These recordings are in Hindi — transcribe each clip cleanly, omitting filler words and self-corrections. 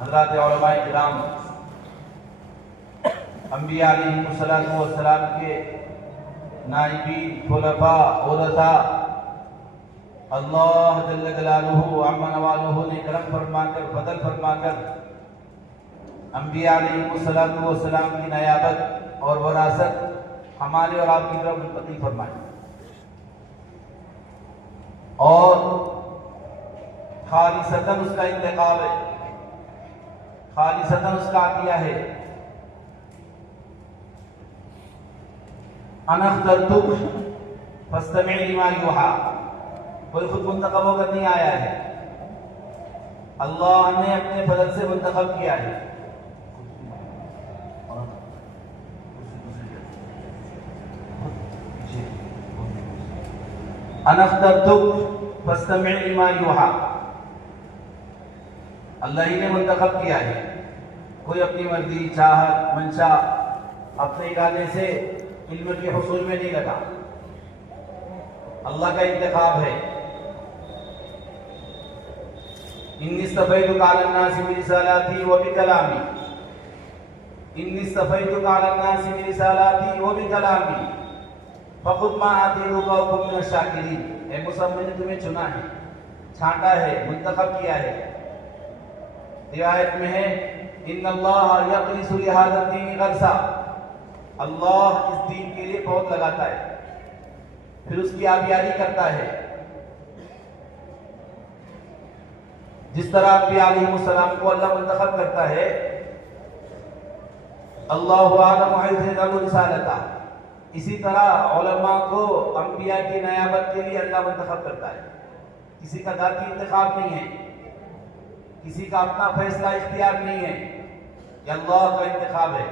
हज़रात उलमाए किराम अंबिया अलैहिस्सलाम के नाइबीन खुलफा उरसा अल्लाह जल्ल जलालुहु अम्मा नवालुहु ने करम फरमाकर फजल फरमाकर अंबिया अलैहिस्सलाम की नयाबत और वरासत हमारे और आपकी तरफ मुंतकिल फरमाई और खालिसतन उसका इंतकाल है, खालिसतन उसका आतिया है। अनख्तरतुक फस्तमी लिमा युहा, कोई खुद मुंतखब होकर नहीं आया है, अल्लाह ने अपने फजल से मुंतखब किया है। अनख्तरतुक फस्तमी लिमा युहा, अल्लाह ही ने मुंतखब किया है। कोई अपनी मर्जी चाहत मंशा अपने इरादे से इल्म के हुसूल में नहीं लगा, अल्लाह का इंतखाब है। इन्नी सफ़ैतुका अलन्नासि बिरिसालाती व बिकलामी, इन्नी सफ़ैतुका अलन्नासि बिरिसालाती व बिकलामी फखुद मा आतीरुका व कुन मिनश शाकिरीन। ए मुसम्मिल ने तुम्हें चुना है, छांटा है, मुंतखब किया है। रिवायत में है इन्नल्लाह यग़रिसु लिहाज़ा दीन ग़रसा, अल्लाह इस दीन के लिए पौध लगाता है, फिर उसकी आबियारी करता है। जिस तरह अंबिया अलैहिस्सलाम को अल्लाह मुंतखब करता है, अल्लाहु आलमु हैज़ु यजअलु रिसालता, इसी तरह उलमा को अंबिया की नयाबत के लिए अल्लाह मुंतखब करता है। किसी का जाती इंतखाब नहीं है, किसी का अपना फैसला इख्तियार नहीं है, ये अल्लाह का इंतखाब है,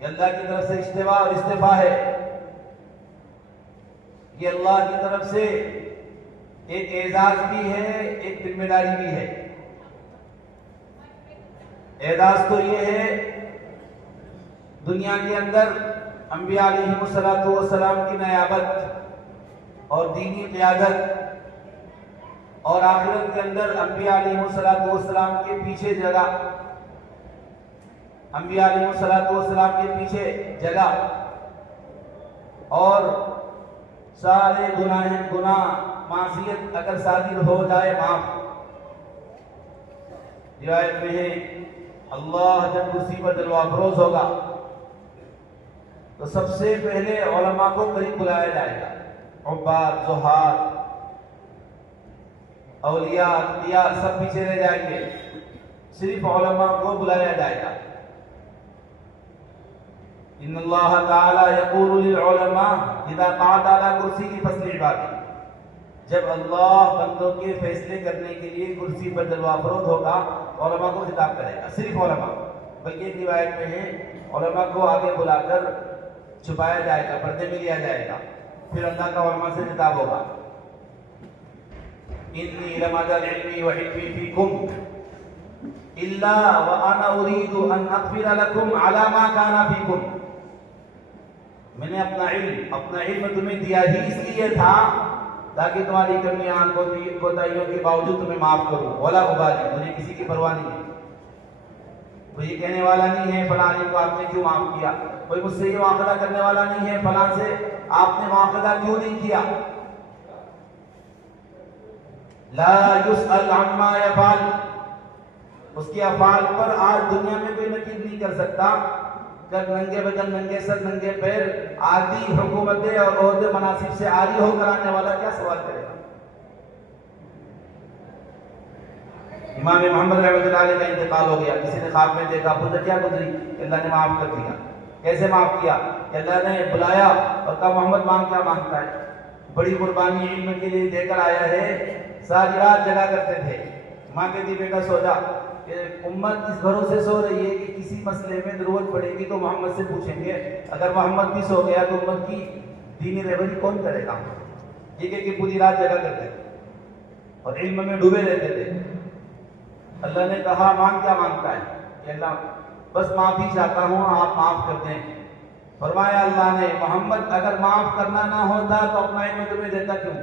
ये अल्लाह की तरफ से इज्तिबा और इस्तिफा है। ये अल्लाह की तरफ से एक एजाज भी है, एक जिम्मेदारी भी है। एजाज तो ये है दुनिया के अंदर अंबिया अलैहिस्सलाम की नयाबत और दीनी क़ियादत, और आखिरत के अंदर अंबिया अलैहिस्सलाम के पीछे जगह, अंबिया अलैहिस्सलाम के पीछे जगह और सारे गुनाह मासियत अगर सादिर हो जाए माफ। रिवायत में है अल्लाह जब कुर्सी पर जलवा अफरोज होगा तो सबसे पहले उलमा को करीब बुलाया जाएगा। उब्बाद, ज़ुहाद, औलिया, अख्तियार सब पीछे रह जाएंगे, सिर्फ उलमा को बुलाया जाएगा। इन्नल्लाह ताला यक़ूलु लिल उलमा इज़ा क़अद अला कुर्सी फ़स्ल इबादी, जब अल्लाह बंदों के फैसले करने के लिए कुर्सी पर जलवा अफरोज होगा, उलमा को खिताब करेगा, सिर्फ उलमा। बल्कि एक रिवायत में है उलमा को आगे बुलाकर छुपाया जाएगा, पर्दे में लिया जाएगा, फिर अल्लाह का उलमा से खिताब होगा। इन्नी लमदल इल्मी व हिब्बी फीकुम इल्ला व अना उरीदु अन अग़फ़िरा लकुम अला मा काना फीकुम, मैंने अपना इल्म तुम्हें दिया ही इसलिए था ताकि तुम्हारी कमियां कोताहियों के बावजूद तुम्हें माफ करूं। वला उबाली, मुझे किसी की परवाह नहीं है। कोई ये कहने वाला नहीं है फलां को आपने क्यों माफ किया, कोई मुझसे ये मुआखदा करने वाला नहीं है फलां से आपने मुआखदा क्यों नहीं किया। ला युसअल अम्मा यफअल, उसके अफाल पर आज दुनिया में कोई नकीब नहीं कर सकता। कर नंगे बदन नंगे सर नंगे पैर आदि हुकूमतें और ओहदे मनासिब से आरी होकर आने वाला क्या सवाल करेगा। इमाम मोहम्मद रहमतुल्लाह अलैह का इंतकाल हो गया, किसी ने ख्वाब में देखा, पूछा क्या गुजरी, अल्लाह ने माफ कर दिया। कैसे माफ किया? अल्लाह ने बुलाया और कहा मोहम्मद मांग, क्या मांगता है? बड़ी कुर्बानी इल्म के लिए देकर आया है, सारी रात जगा करते थे। माँ कहती बेटा सो जा, उम्मत इस भरोसे सो रही है कि किसी मसले में जरूरत पड़ेगी तो मोहम्मद से पूछेंगे, अगर मोहम्मद भी सो गया तो उम्मत की दीनी रहबरी कौन करेगा। ये कि पूरी रात जगा करते थे और इल्म में डूबे रहते थे। अल्लाह ने कहा मांग, क्या मांगता है? कि अल्लाह बस माफी चाहता हूँ, आप माफ कर दें। फरमाया अल्लाह ने, मोहम्मद अगर माफ करना ना होता तो अपना इल्म तुम्हें देता क्यों?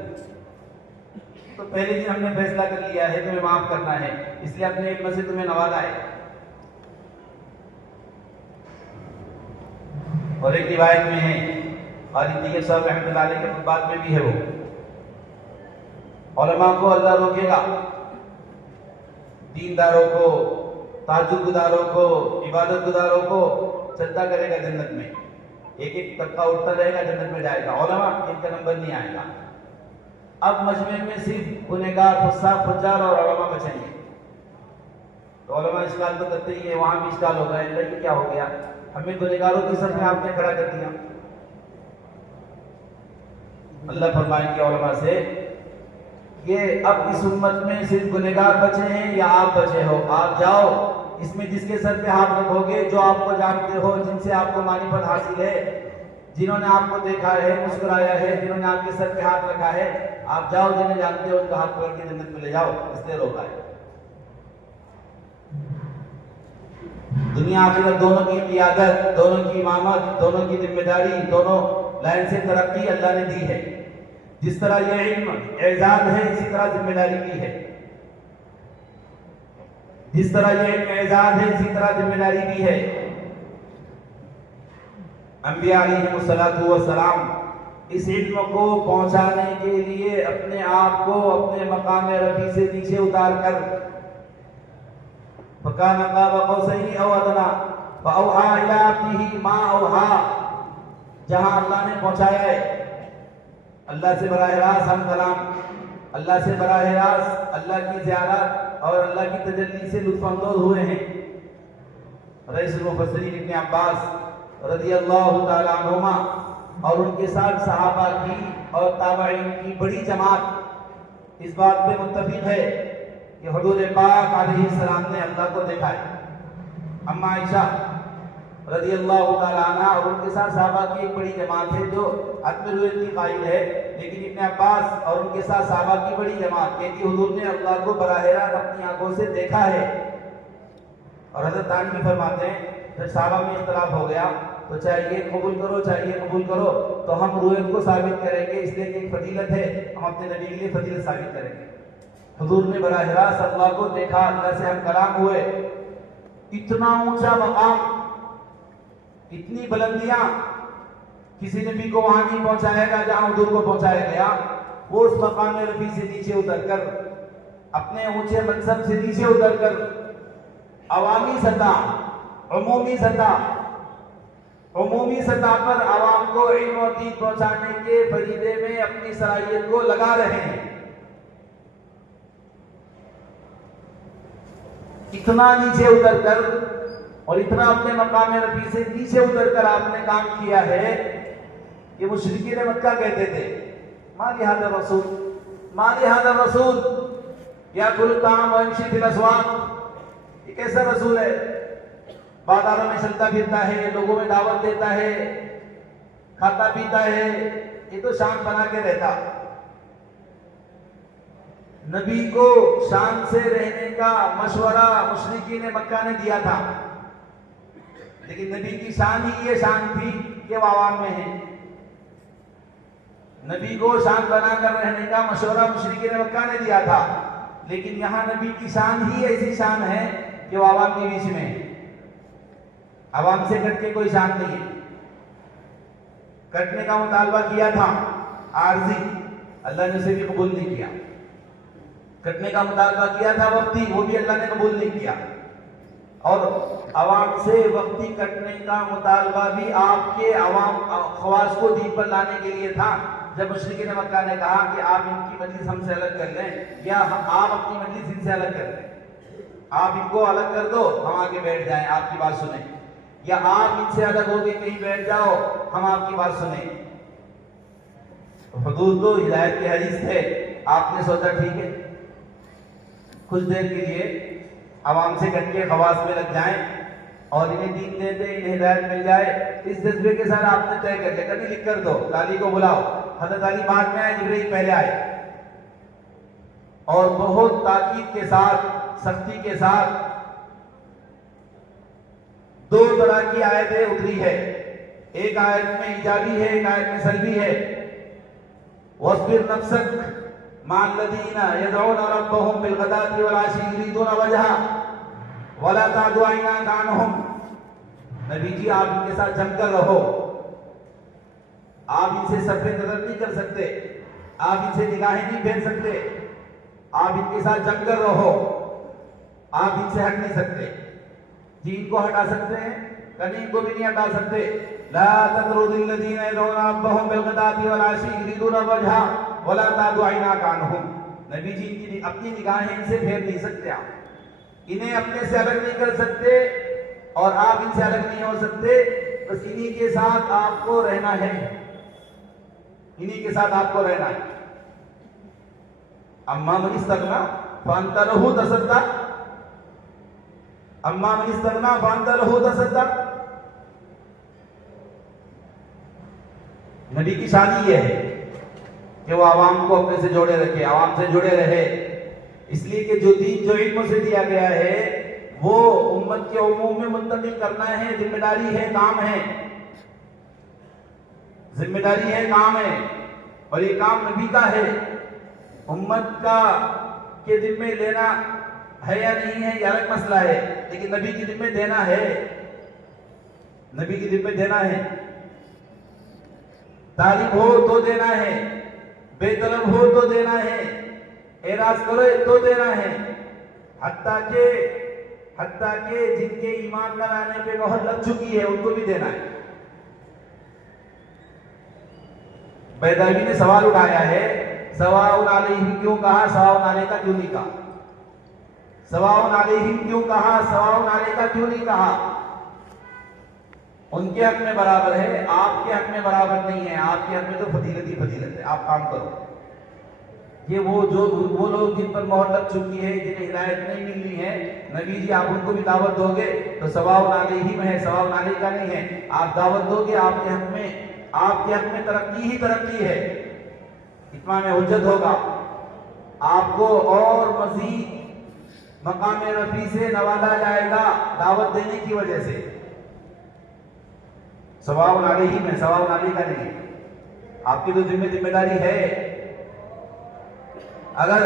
तो पहले ही हमने फैसला कर लिया है तुम्हें माफ करना है, इसलिए अपने इल्म से तुम्हें नवाजा है। और एक रिवायत में है, खालिद तैयब साहब रहमतुल्लाह अलैह के बात में भी है, वो उलमा को अल्लाह रोकेगा, दीनदारों को, ताजुद गुदारों को, इबादत गुदारों को सजदा करेगा जन्नत में। एक एक तबका उठता रहेगा, जन्नत में जाएगा। उलमा इनका नंबर नहीं आएगा। अब मजमे में सिर्फ गुनहगार, फसाद, फज्जार और उलमा बचेंगे। तो उलमा इश्काल तो करते ही है, वहां भी इश्काल होगा, ये क्या हो गया, हमें गुनहगारों की सफ में आपने खड़ा कर दिया। अल्लाह फरमाएंगे उलमा से, ये अब इस उम्मत में सिर्फ गुनहगार बचे हैं या आप बचे हो? आप जाओ, इसमें जिसके सर पे हाथ रखोगे, जो आपको जानते हो, जिनसे आपको मारिफत हासिल है, जिन्होंने आपको देखा है, मुस्कुराया है, जिन्होंने आपके सर पे हाथ रखा है, आप जाओ, जिन्हें जानते हो उनका हाथ पकड़ के जन्नत में ले जाओ, इसलिए रोका है। दुनिया आखिरत दोनों की क़ियादत, दोनों की इमामत, दोनों की जिम्मेदारी, दोनों लाइन से तरक्की अल्लाह ने दी है। जिस तरह ये इल्म एजाज है, इसी तरह जिम्मेदारी भी है। जिस तरह ये इल्म एजाज है, इसी तरह जिम्मेदारी भी है। अंबिया अलैहिमुस्सलातु वस्सलाम इस इल्म को पहुंचाने के लिए अपने आप को अपने मकाम रफी से नीचे उतार कर फकान क़ाब क़ौसैन औ अदना फ़अौहा इला अब्दिही मा औहा, जहां अल्लाह ने पहुंचाया है, अल्लाह से बराह रास्त हम कलाम, अल्लाह से बराह रास्त अल्लाह की ज़ियारत और अल्लाह की तजल्ली से लुत्फ़ अंदोज़ हुए हैं। रईसुल मुफ़स्सिरीन इब्न अब्बास रज़ियल्लाहु ताला अन्हुमा और उनके साथ सहाबा की और ताबईन की बड़ी जमात इस बात पे मुत्तफिक है कि हुजूर पाक अलैहिस्सलाम ने अल्लाह को देखा है। अम्मा आयशा रज़ियल्लाहु ताला अन्हा और उनके साथ सहाबा की एक बड़ी जमात है जो अत्म रुयत की कायल है, लेकिन इब्न अब्बास और उनके साथ सहाबा की बड़ी जमात कहती हुजूर ने अल्लाह को बराह रास्त अपनी आंखों से देखा है। और हज़रत तानवी फरमाते हैं फिर सहाबा में इख्तिलाफ हो गया, तो चाहिए कबूल करो, चाहिए कबूल करो, तो हम रुयत को साबित करेंगे, इसलिए कि एक फजीलत है, हम अपने नबी के लिए फजीलत साबित करेंगे। हुजूर ने बराह रास्त अल्लाह को देखा, अल्लाह से हम कलाम हुए। इतना ऊंचा मकाम, इतनी बुलंदियां किसी नबी को वहां नहीं पहुंचाएगा जहां हुजूर को पहुंचाया गया। वो उस मकाम रफी से नीचे उतरकर, अपने ऊंचे मनसब से नीचे उतरकर अवामी सतह, उमूमी सतह पर आवाम को इल्म और दीन पहुंचाने के फरीदे में अपनी सलाहियत को लगा रहे हैं। इतना नीचे उतरकर और इतना अपने मकाम रफी से नीचे उतरकर आपने काम किया है कि मुशरिकीन मक्का कहते थे माली हाज़ा रसूल, माली हाज़ा रसूल याकुलु ताम व यमशी फिल अस्वाक़, ये कैसा रसूल है, बाजारों में चलता फिरता है, लोगों में दावत देता है, खाता पीता है, ये तो शान बना के रहता। नबी को शान से रहने का मशवरा मुशरिकीन मक्का ने दिया था, लेकिन नबी की शान ही ये शान थी कि वो आवाम में है। नबी को शान बनाकर रहने का मशवरा मुशरिकीन मक्का ने दिया था, लेकिन यहाँ नबी की शान ही ऐसी शान है कि वो आवाम के बीच में है। आवाम से कट के कोई शान नहीं है। कटने का मुतालबा किया था आरजी, अल्लाह ने उसे भी कबूल नहीं किया। कटने का मुतालबा किया था वक्ती, वो भी अल्लाह ने कबूल नहीं किया। और आवाम से वक्ती कटने का मुतालबा भी आपके आवाम खवास को दीन पर लाने के लिए था। जब मुशरिकीन मक्का ने कहा कि आप इनकी मजलिस हमसे अलग कर लें, या आप अपनी मजलिस इनसे अलग कर लें, आप इनको अलग कर दो, हम आके बैठ जाएं, आपकी बात सुने, या आप इनसे अलग होके कहीं बैठ जाओ, हम आपकी बात सुने। हुजूर तो हिदायत के हरीस थे, आपने सोचा ठीक है कुछ देर के लिए आवाम से कट के खवास में लग जाएं और इन्हें दीन दे दे, इन्हें हिदायत मिल जाए। इस जज्बे के साथ आपने तय कर लिया, कभी लिख कर दो, अली को बुलाओ। हजरत अली बाद में आए, जिब्रील पहले आए, और बहुत ताकीद के साथ, सख्ती के साथ दो तरह की आयतें उतरी है। एक आयत में इजाबी है, एक आयत में सल्बी है। वस्बिर नफ्सक माल्लदीना यदऊना रब्बहुम बिलगदाति वल आशी युरीदूना वजहा वला तादु ऐनाका अन्हुम। नबी जी आप इनके साथ जमकर रहो, आप इनसे सरफे नजर नहीं कर सकते, आप इनसे निगाहें नहीं फेर सकते, आप इनके साथ जमकर रहो, आप इनसे हट नहीं सकते। जी इनको हटा सकते हैं, कभी इनको भी नहीं हटा सकते। ला ततरुदिल लदीना यदऊना रब्बहुम बिलगदाति वल आशी युरीदूना वजहा वला तादु ऐनाका अन्हुम। नबी जी इनकी अपनी निगाहें इनसे फेर नहीं सकते, आप इन्हें अपने से अलग नहीं कर सकते और आप इनसे अलग नहीं हो सकते। बस इन्हीं के साथ आपको रहना है, इन्हीं के साथ आपको रहना है। अम्मा मन इस्तगना फअंता लहू तसद्दक़, अम्मा मन इस्तगना फअंता लहू तसद्दक़। नबी की शादी यह है कि वो आवाम को अपने से जोड़े रखे, आवाम से जुड़े रहे। इसलिए कि जो दीन, जो इल्म से दिया गया है, वो उम्मत के उमूम में मुंतकिल करना है, जिम्मेदारी है, काम है, जिम्मेदारी है, काम है। और ये काम नबी का है। उम्मत का के जिम्मे लेना है या नहीं है, ये अलग मसला है, लेकिन नबी की जिम्मे देना है, नबी की जिम्मे देना है। तालिब हो तो देना है, बेतलब हो तो देना है, एराज करो तो देना है, हत्ता के जिनके ईमान न लाने पे मोहर लग चुकी है उनको भी देना है। बैदावी ने सवाल उठाया है, सवाउन अलैहिम क्यों कहा, सवाउन अलैका क्यों नहीं कहा? सवाउन अलैहिम क्यों कहा, सवाउन अलैका क्यों नहीं कहा? उनके हक में बराबर है, आपके हक में बराबर नहीं है। आपके हक में तो फजीलत ही फजीलत है, आप काम करो। ये वो लोग जिन पर मोहर लग चुकी है, जिन्हें हिदायत नहीं मिलनी है, नबी जी आप उनको भी दावत दोगे तो सवाउन अलैहिम है, सवाउन अलैका नहीं है। आप दावत दोगे, आपके हक में तरक्की ही तरक्की है, इत्माम हुज्जत होगा। आपको और मजीद मकाम रफी से नवाजा जाएगा दावत देने की वजह से। सवाउन अलैहिम है, सवाउन अलैका नहीं है। आपकी तो जिम्मेदारी है। अगर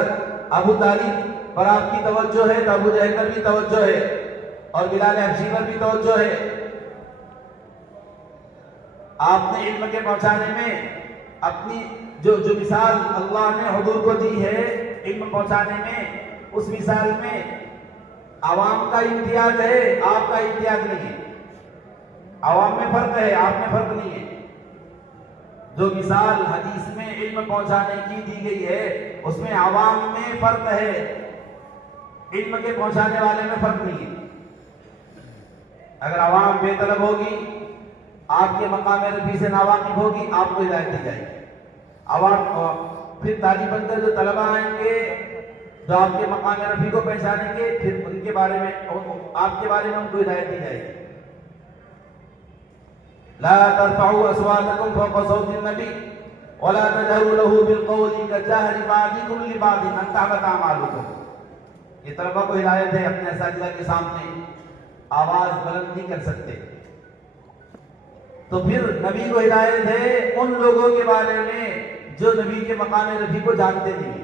अबू तालिब पर आपकी तवज्जो है तो अबू जहल पर भी तवज्जो है, और बिलाल हबशी पर भी तवज्जो है। आपने इल्म के पहुंचाने में अपनी जो मिसाल अल्लाह ने हुजूर को दी है इल्म पहुंचाने में, उस मिसाल में आवाम का इम्तियाज है, आपका इम्तियाज नहीं है। आवाम में फर्क है, आप में फर्क नहीं है। जो मिसाल हदीस में इल्म पहुंचाने की दी गई है उसमें आवाम में फर्क है, इल्म के पहुंचाने वाले में फर्क नहीं है। अगर आवाम बेतलब होगी, आपके मकाम रफी से नावाकिफ होगी, आपको हिदायत दी जाएगी। आवाम फिर तालिब बनकर जो तलबा आएंगे जो आपके मकाम रफी को पहचानेंगे, फिर उनके बारे में, आपके बारे में उनको हिदायत दी जाएगी। ला तरफउ अस्वातकुम फौqa सौतिन नबी वला तजहरु लहू बिलकौली कजहरि बादिकुम लिबादिन अन तहबत अमालुकुम। ये तलबा को हिदायत है, अपने असातिज़ा के सामने आवाज बुलंद नहीं कर सकते। तो फिर नबी को हिदायत है उन लोगों के बारे में जो नबी के मकाम रफी को जानते नहीं,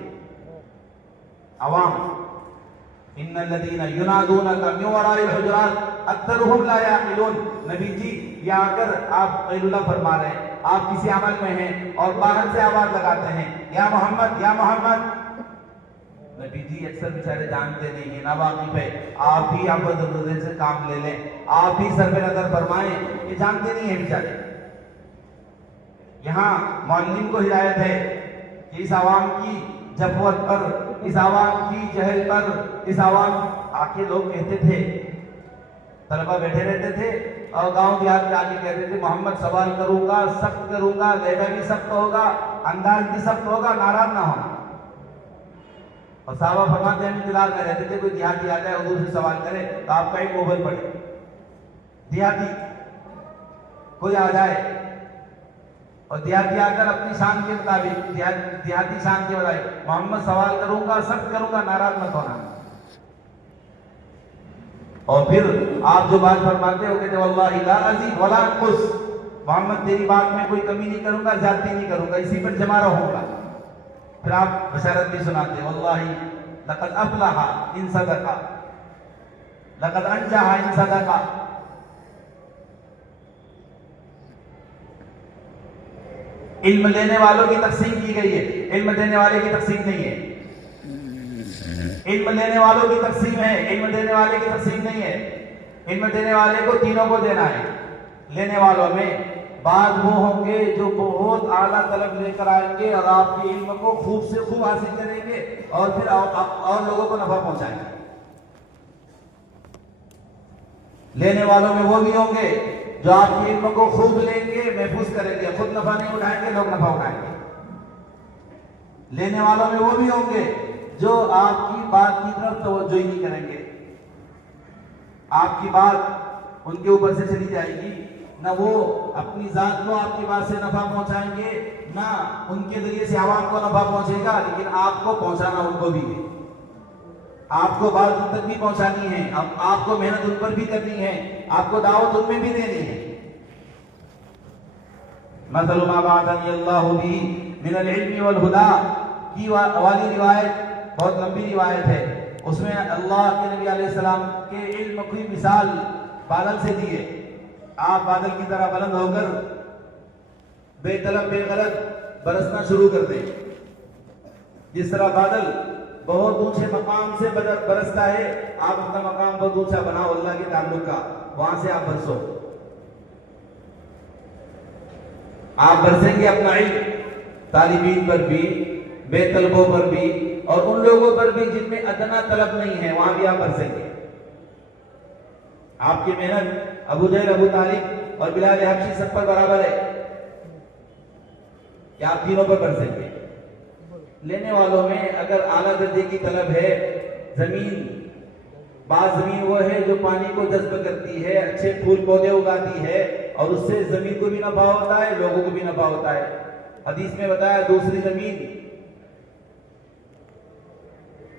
आवाम। इन्नल्लज़ीना युनादूनका मिन वराइल हुजुरात अक्सरुहुम ला याक़िलून। नबी जी ये आकर आप क़ैलुल्लाह फरमा रहे हैं, आप किसी अमल में हैं और बाहर से आवाज लगाते हैं या मोहम्मद या मोहम्मद। नबी जी अक्सर बेचारे जानते नहीं है, ना वाकिफ है। आप ही आप से काम ले लें, आप ही सर पे नजर फरमाएं, ये जानते नहीं है बेचारे। यहाँ मौलवी को हिदायत है कि इस आवाम की जफवत पर, इस आवाम की जहल पर, इस आवाम आके लोग कहते थे, तलबा बैठे रहते थे और गांव देहात में आके कहते थे मोहम्मद सवाल करूंगा, सख्त करूंगा, लहजा भी सख्त होगा, अंदाज भी सख्त होगा, नाराज ना होना। और साहबा फरमाते हैं इंतजार में रहते थे कोई देहाती आ जाए हुजूर से सवाल करे तो आपका एक मोबाइल पड़े। देहाती कोई आ जाए और देहाती आकर अपनी शान के मुताबिक, देहाती शान के मुताबिक मोहम्मद सवाल करूंगा, सख्त करूंगा, नाराज मत होना। और फिर आप जो बात फरमाते हो कहते वल्लाहि ला अज़ीद वला अनकुस, मोहम्मद तेरी बात में कोई कमी नहीं करूंगा, ज्यादती नहीं करूंगा, इसी पर जमा रहूंगा। फिर आप बशारत भी सुनाते वल्लाहि लक़द अफ़लहा इन सदक़ा, लक़द अंजहा इन सदक़ा। इल्म लेने वालों की तकसीम की गई है, इल्म देने वाले की तकसीम नहीं है। इल्म लेने वालों की तकसीम है, इल्म देने वाले की तकसीम नहीं है। इल्म देने वाले को तीनों को देना है। लेने वालों में बाद वो होंगे जो बहुत आला तलब लेकर आएंगे और आपके इल्म को खूब से खूब हासिल करेंगे और फिर और लोगों को नफा पहुंचाएंगे। लेने वालों में वो भी होंगे जो आपके इल्म को खूब लेंगे, महफूज करेंगे, खुद नफा नहीं उठाएंगे, लोग नफा उठाएंगे। लेने वालों में वो भी होंगे जो आपकी बात की तरफ तवज्जो ही नहीं करेंगे। आपकी बात उनके ऊपर से चली जाएगी, ना वो अपनी जात को आपकी बात से नफा पहुंचाएंगे, ना उनके जरिए से आवाम को नफा पहुंचेगा, लेकिन आपको पहुंचाना उनको भी है। आपको बात उन तक भी पहुंचानी है, अब आपको मेहनत उन पर भी करनी है, आपको दावत उनमें भी देनी है। मसलु मा बअथनी अल्लाहु बिही मिनल इल्मी वल हुदा की वाली रिवायत बहुत लंबी रिवायत है। उसमें अल्लाह के नबी अलैहिस्सलाम के इल्म की मिसाल बादल से दी है। आप बादल की तरह बुलंद होकर बेतलब बेगरज बरसना शुरू कर दें। जिस तरह बादल बहुत ऊंचे मकाम से बरसता है, आप अपना मकाम बहुत ऊंचा बनाओ अल्लाह के ताल्लुक का, वहां से आप बरसो। आप बरसेंगे अपना इल्म तालिबीन पर भी, बेतलबों पर भी और उन लोगों पर भी जिनमें अदना तलब नहीं है, वहां भी आप बरसेंगे। आपकी मेहनत अबू जहल, अबू तालिब और बिलाल हबशी सब पर बराबर है कि आप तीनों पर बरसेंगे। लेने वालों में अगर आला दर्जे की तलब है, जमीन बाज जमीन वो है जो पानी को जज्ब करती है, अच्छे फूल पौधे उगाती है और उससे जमीन को भी नफा होता है, लोगों को भी नफा होता है। हदीस में बताया दूसरी जमीन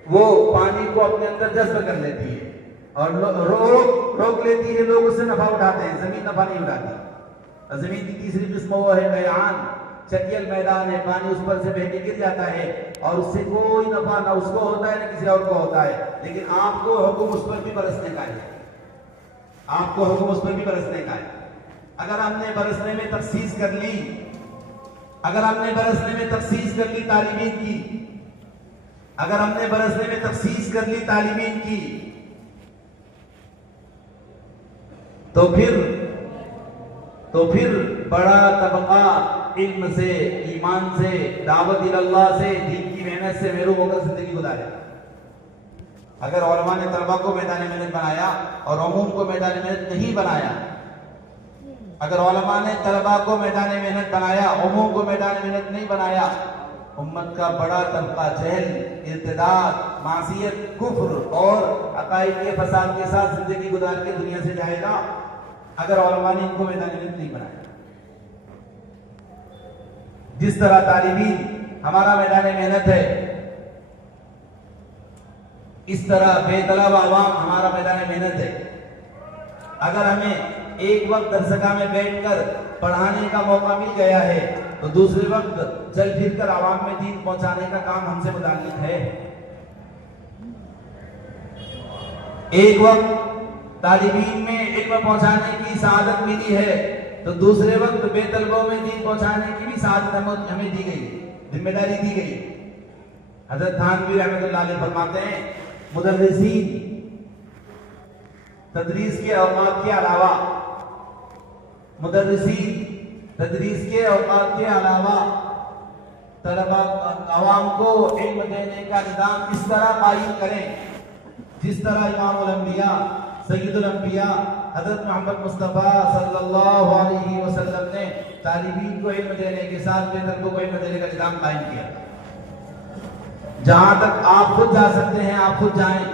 वो पानी को अपने अंदर जज्ब कर लेती है और रोक लेती है, लोग उससे नफा उठाते हैं, जमीन नफा नहीं उठाती। जमीन की तीसरी किस्म वो है गयान, चटियल मैदान है, पानी उस पर से बह के गिर जाता है और उससे कोई नफा ना उसको होता है ना किसी और को होता है, लेकिन आपको हुक्म उस पर भी बरसने का है, आपको हुक्म उस पर भी बरसने का है। अगर हमने बरसने में तखसीस कर ली, अगर हमने बरसने में तखसीस कर ली तालिबीन की, अगर हमने बरसने में तखसीस कर ली तालिबीन की, तो फिर बड़ा तबका इल्म से, ईमान से, दावत इल्लाह से, दीन की मेहनत से महरूम होकर जिंदगी गुजारे। अगर उलमा ने तलबा को मैदान मेहनत बनाया और उमूम को मैदान मेहनत नहीं बनाया, अगर उलमा ने तलबा को मैदान मेहनत बनाया, उमूम को मैदान मेहनत नहीं बनाया, उम्मत का बड़ा तबका जहल, इर्तिदाद, मासियत, कुफ्र और अकाइद के फसाद के साथ जिंदगी गुजार के दुनिया से जाएगा अगर उलमा ने इनको मैदान मेहनत नहीं बनाया। जिस तरह तालिबीन हमारा मैदान मेहनत है, इस तरह बेतलब आवाम हमारा मैदान मेहनत है। अगर हमें एक वक्त दरसगाह में बैठकर पढ़ाने का मौका मिल गया है तो दूसरे वक्त चल फिर कर आवाम में दीन पहुंचाने का काम हमसे मुताल्लिक है। एक वक्त तालिबीन में इल्म पहुंचाने की सआदत मिली है, तो दूसरे वक्त बेतलबों में दीन पहुंचाने की भी सआदत हमें दी गई, जिम्मेदारी दी गई। हजरत थानवी रहमतुल्लाह अलैह फरमाते हैं, मुदर्रिसीन तदरीस के औकात के अलावा, मुदर्रिसीन तदरीस के औकात के अलावा तलबा अवाम को इल्म देने का निज़ाम इस तरह कायम करें जिस तरह इमामुल अंबिया सय्यदुल अंबिया हज़रत मोहम्मद मुस्तफ़ा सल्लल्लाहु अलैहि वसल्लम ने तालिबीन को इल्म देने के साथ बेतलबों को इल्म देने का निज़ाम कायम किया। जहां तक आप खुद जा सकते हैं आप खुद जाएं,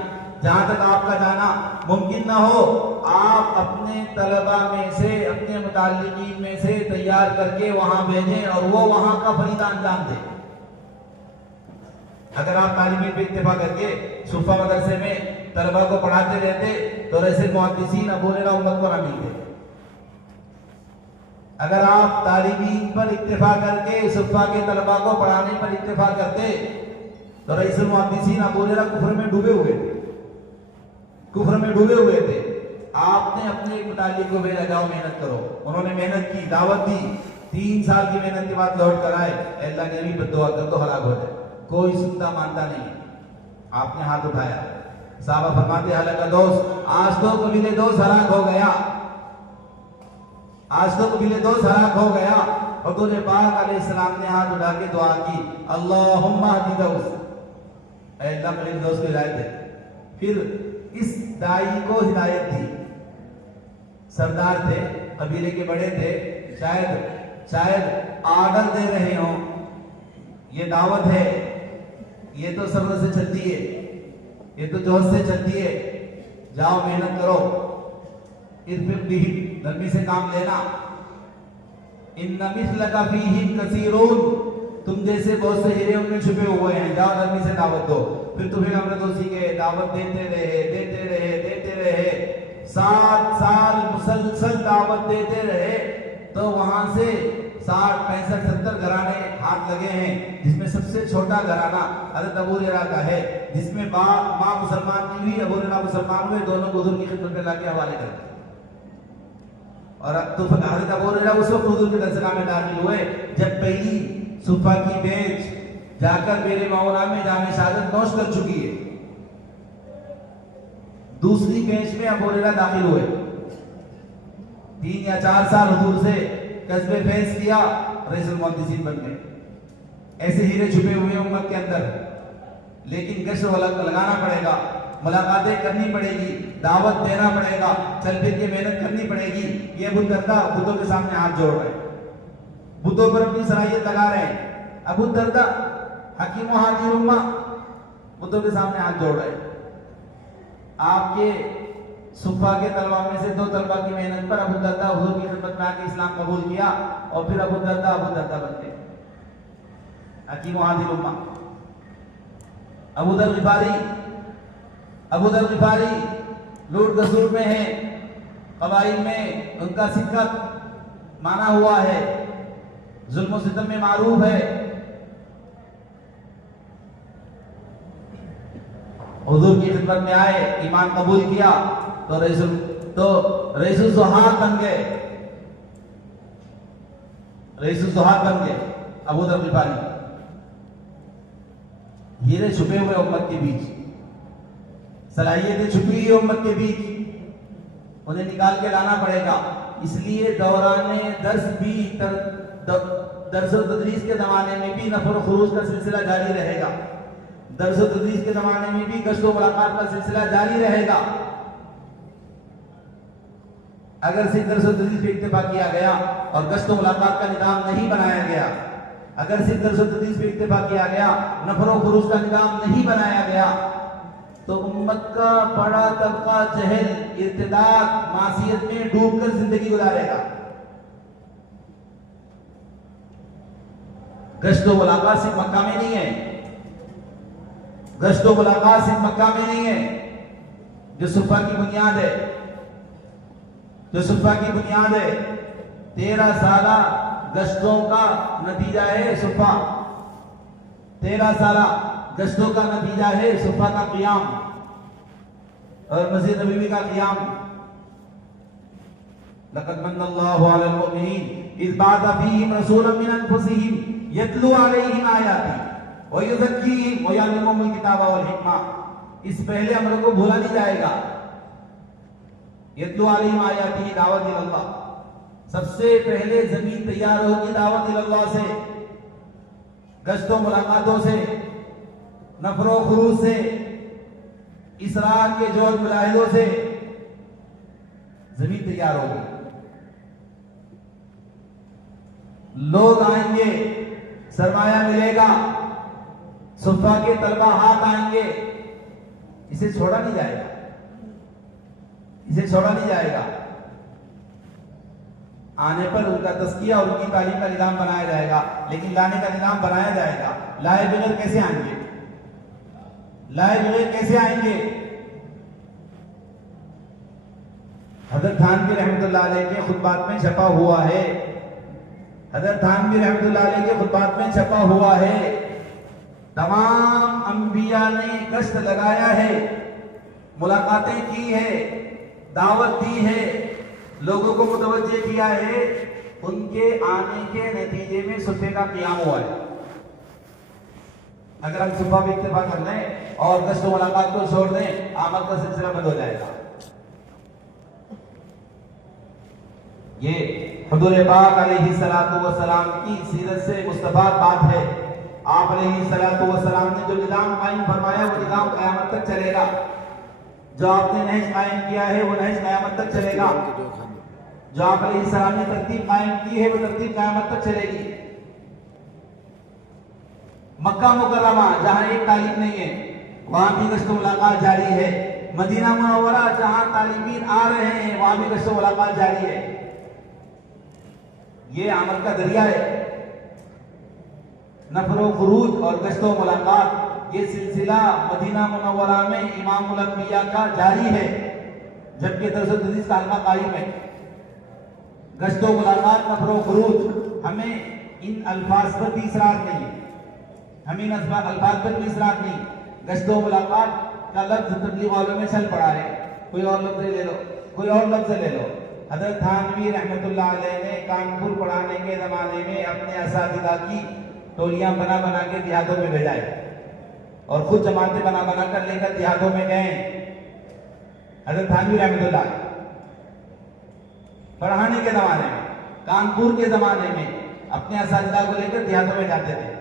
जहां तक आपका जाना मुमकिन ना हो आप अपने तलबा में से, अपने मुताल्लिकीन में से तैयार करके वहां भेजें और वो वहां का फरीदा अंजाम दे। अगर आप तालिबीन पे इत्तेफाक करके सुफ़ा मदरसे में तलबा को पढ़ाते रहते तो रईसुल मुहद्दिसीन अबू हुरैरा उम्मत को न मिलते। अगर आप तालिबीन पर इत्तेफाक करके सुफ़ा के तलबा को पढ़ाने पर इत्तेफाक करते तो रईसुल मुहद्दिसीन अबू हुरैरा कुफ्र में डूबे हुए थे, कुफ्र में डूबे हुए थे। आपने अपने मुतालिक को भेजा, जाओ मेहनत करो। उन्होंने मेहनत की, दावत दी, 3 साल की मेहनत के बाद लौट कर आए, अल्लाह के नबी बद्दुआ कर दो हलाक हो जाए। कोई सुनता मानता नहीं। आपने हाथ उठाया, साहबा फरमाते हलाका दोस्त, आज तो कबीले दोस्त हलाक हो गया, आज तो कबीले दोस्त हलाक हो गया। हुजूर पाक अलैहिस्सलाम ने हाथ उठा के दुआ की, अल्लाहुम्मा हदी दोस्त, अल्लाह मेरे दोस्त को हिदायत दे। फिर इस दाई को हिदायत दी। सरदार थे, कबीले के बड़े थे, शायद आर्डर दे रहे हो, ये दावत है, ये तो सब्र से चलती है, ये तो जोश से चलती है, जाओ मेहनत करो, नरमी से काम लेना। इन्ना मिस्लका फीही कसीरून, तुम जैसे बहुत से हीरे उनमें छुपे हुए हैं, जाओ नरमी से दावत दो। फिर तुम्हें अमृतोसी के दावत देते रहे 7 साल मुसलसल दावत देते रहे, तो वहां से 60, 65, 70 घराने हाथ लगे हैं, जिसमें सबसे छोटा घराना हज़रत अबू हुरैरा का है, जिसमें माँ मुसलमान की हुई, अबू हुरैरा मुसलमान हुए, दोनों को हुजूर की खिदमत में लाके हवाले कर दिया। और अब तो हज़रत अबू हुरैरा उस वक्त हुजूर के दरगाह में दाखिल हुए जब पहली सुफ़ा की बेंच जाकर मेरे मौला में जामे शहादत नोश कर चुकी है। दूसरी बेंच में अबू हुरैरा दाखिल हुए, 3 या 4 साल हुजूर से कस्बे फैज किया, रईसुल मुहद्दिसीन बन गए। ऐसे हीरे छुपे हुए उम्मत के अंदर, लेकिन गश्त लगाना पड़ेगा, मुलाकातें करनी पड़ेगी, दावत देना पड़ेगा, चल फिर के मेहनत करनी पड़ेगी। ये अबू दर्दा बुतों के सामने हाथ जोड़ रहे, बुतों पर अपनी सलाहियत लगा रहे हैं। अबू दर्दा हकीम हाजिर उम्मा बुतों के सामने हाथ जोड़ रहे। आपके सुफ़ा के तलबा में से 2 तलबा की मेहनत पर अबू दर्दा हुजूर की खिदमत में आके इस्लाम कबूल किया और फिर अबू दर्दा बन गए हकीम हाजिर उम्मा। अबू दर गिफारी लूट गसूर में है, कबाइल में उनका सिक्का माना हुआ है, जुल्म सितम में मारूफ है। हुजूर की खिदमत में आए, ईमान कबूल किया तो रईसुल ज़ुहाद बन गए, अबू दर गिफारी। हीरे छुपे हुए उम्मत के बीच, सलाहियतें छुपी हुई उम्मत के बीच, उन्हें निकाल के लाना पड़ेगा। इसलिए दौराने दर्स भी दर्स और तदरीस के ज़माने में भी नफ़र और खुरूज का सिलसिला जारी रहेगा, दर्स और तदरीस के ज़माने में भी गश्त और मुलाकात का सिलसिला जारी रहेगा। अगर सिर्फ दर्स और तदरीस पे इत्तेफाक किया गया और गश्त और मुलाकात का निज़ाम नहीं बनाया गया, अगर सिर्फ दर्स और तदरीस पे इत्तेफाक किया गया, नफ़र और खुरूज का निज़ाम नहीं बनाया गया, तो उम्मत का बड़ा तबका जहल, इर्तिदाद, मासियत में डूबकर जिंदगी गुजारेगा। गश्त और मुलाकात सिर्फ मक्का में नहीं है, गश्त और मुलाकात सिर्फ मक्का में नहीं है। जो सुफ़ा की बुनियाद है, जो सुफ़ा की बुनियाद है, 13 साला गश्तों का नतीजा है सुफ़ा, 13 साला गश्तों का नतीजा है सुफ़ा का क़ियाम। और मस्जिद नबवी का क़ियाम। लक़द मन्नल्लाहु अलल मुमिनीन इज़ बअसा फ़ीहिम रसूलन मिन अनफुसिहिम यतलू अलैहिम आयाति व युज़क्कीहिम व युअल्लिमुहुमुल किताब वल हिकमा। इस पहले अमर को भूला नहीं जाएगा। यतलू अलैहिम आयाति दावत इलल्लाह, सबसे पहले जमीन तैयार होगी दावत इलल्लाह से, गश्तों मुलाकातों से, नफरो खुरूज से, इसरार के जोर मुजाहिदों से जमीन तैयार होगी। लोग आएंगे, सरमाया मिलेगा, सुफा के तलबा हाथ आएंगे। इसे छोड़ा नहीं जाएगा, इसे छोड़ा नहीं जाएगा। आने पर उनका तस्किया और उनकी तालीम का निज़ाम बनाया जाएगा, लेकिन लाने का निज़ाम बनाया जाएगा। लाए बगैर कैसे आएंगे? लाए बगैर कैसे आएंगे? हज़रत थानवी रहमतुल्लाह अलैह के खुतबात में छपा हुआ है, हज़रत थानवी रहमतुल्लाह अलैह के खुतबात में छपा हुआ है, तमाम अंबिया ने गश्त लगाया है, मुलाकातें की है, दावत दी है, लोगों को मुतवज्जे किया है। उनके आने के नतीजे में सुफे का क़ियाम हुआ है। अगर हम सुबह भी इत्तेफा कर लें और गश्त मुलाकात को छोड़ दें, आमद का सिलसिला बंद हो जाएगा। ये हुज़ूर पाक अलैहिस्सलातु वस्सलाम की सीरत से मुस्तफाद बात है। आप अलैहिस्सलातु वस्सलाम ने जो निज़ाम कायम फरमाया वो निज़ाम क़यामत तक चलेगा। जो आपने नहज कायम किया है वो नहज क़यामत तक चलेगा। जो आप अलैहिस्सलाम ने तरतीब कायम की है वो तरतीब क़यामत तक चलेगी। मक्का मुकर्रमा जहां एक तालीम नहीं है वहां भी गश्त मुलाकात जारी है। मदीना मुनव्वरा जहां तालिबीन आ रहे हैं वहां भी गश्त मुलाकात जारी है। ये आमद का दरिया है। नफरो खुरूज और गश्त मुलाकात ये सिलसिला मदीना मुनव्वरा में इमामुल अंबिया का जारी है, जबकि दरस हदीस का हल्का कायम है। गश्तो मुलाकात नफरो खुरूज, हमें इन अल्फाज पर भी इसरार नहीं है, हमें इन अल्फाज पर भी इसरार नहीं। गश्तो मुलाकात का लफ्ज तबलीग वालों में चल पड़ा है, कोई और लफ्ज ले लो, कोई और लफ्ज ले लो। हज़रत थानवी रहमतुल्लाह अलैह ने कानपुर पढ़ाने के ज़माने में अपने असातिज़ा की टोलियां बना बना के देहातों में भेजाए और खुद जमातें बना बना कर लेकर देहातों में गए। हज़रत थानवी रहमतुल्लाह पढ़ाने के ज़माने में, कानपुर के ज़माने में अपने असातिज़ा को लेकर देहातों में जाते थे।